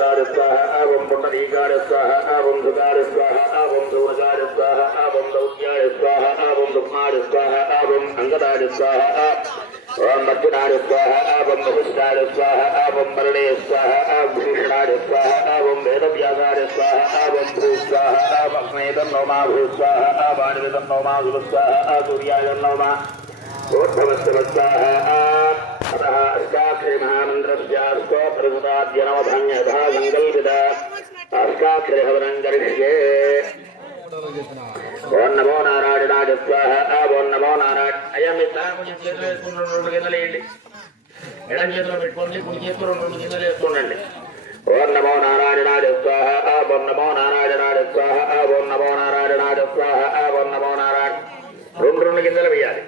पुण्यराज स्वाहा ओम पुण्डरीकाय स्वाहा ओम सुगाय स्वाहा ओम सूर्याय स्वाहा ओम दौत्याय स्वाहा ओम दुग्माय स्वाहा ओम अंगदाय स्वाहा ओम दक्षिणाय स्वाहा ओम वशिष्ठाय स्वाहा ओम वरुणे स्वाहा ओम भूषणाय स्वाहा ओम वेदव्यासाय स्वाहा ओम भू स्वाहा ओम अग्नेयं नमः भू स्वाहा ओम वाणिवेदं नमः भू स्वाहा सूर्याय नमः स्वाहा अतः अष्टाक्षरी महामन्त्रस्यास्तु प्रसुताद्य नवधान्यतः सङ्कल्पिता अष्टाक्षरी हवनं करिष्ये ओम नमो नारायणाय स्वाहा ओम नमो नारायण अयं కొంచెం చేతులు వేసుకుని రెండు గిన్నెలు వేయండి ఎడం చేతిలో పెట్టుకోండి కుడి చేతిలో రెండు గిన్నెలు వేసుకోండి ఓం నమో నారాయణాయ స్వాహా ఓం నమో నారాయణాయ స్వాహా ఓం నమో నారాయణాయ స్వాహా ఓం నమో నారాయణ రెండు గిన్నెలు వేయాలి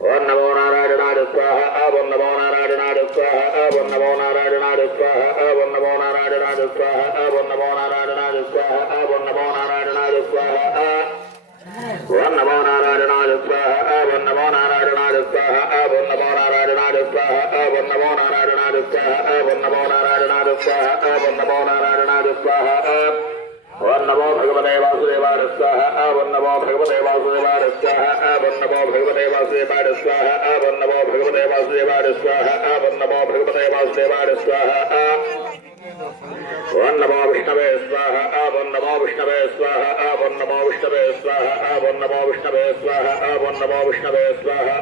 ओम नमो नारायणाय स्वाहा ओम नमो नारायणाय स्वाहा ओम नमो नारायणाय स्वाहा ओम नमो नारायणाय स्वाहा ओम नमो नारायणाय स्वाहा ओम नमो नारायणाय स्वाहा ओम नमो नारायणाय स्वाहा ओम नमो नारायणाय स्वाहा ओम नमो नारायणाय स्वाहा ओम नमो नारायणाय स्वाहा ओम नमो नारायणाय स्वाहा ओम नमो नारायणाय स्वाहा ओम नमो भगवते वासुदेवाय स्वाहा ओम नमो भगवते वासुदेवाय स्वाहा ओम नमो भगवते वासुदेवाय स्वाहा ओम नमो भगवते वासुदेवाय स्वाहा ओम नमो भगवते वासुदेवाय स्वाहा ओम नमो विष्णवे स्वाहा ओम नमो विष्णवे स्वाहा ओम नमो विष्णवे स्वाहा ओम नमो विष्णवे स्वाहा ओम नमो विष्णवे स्वाहा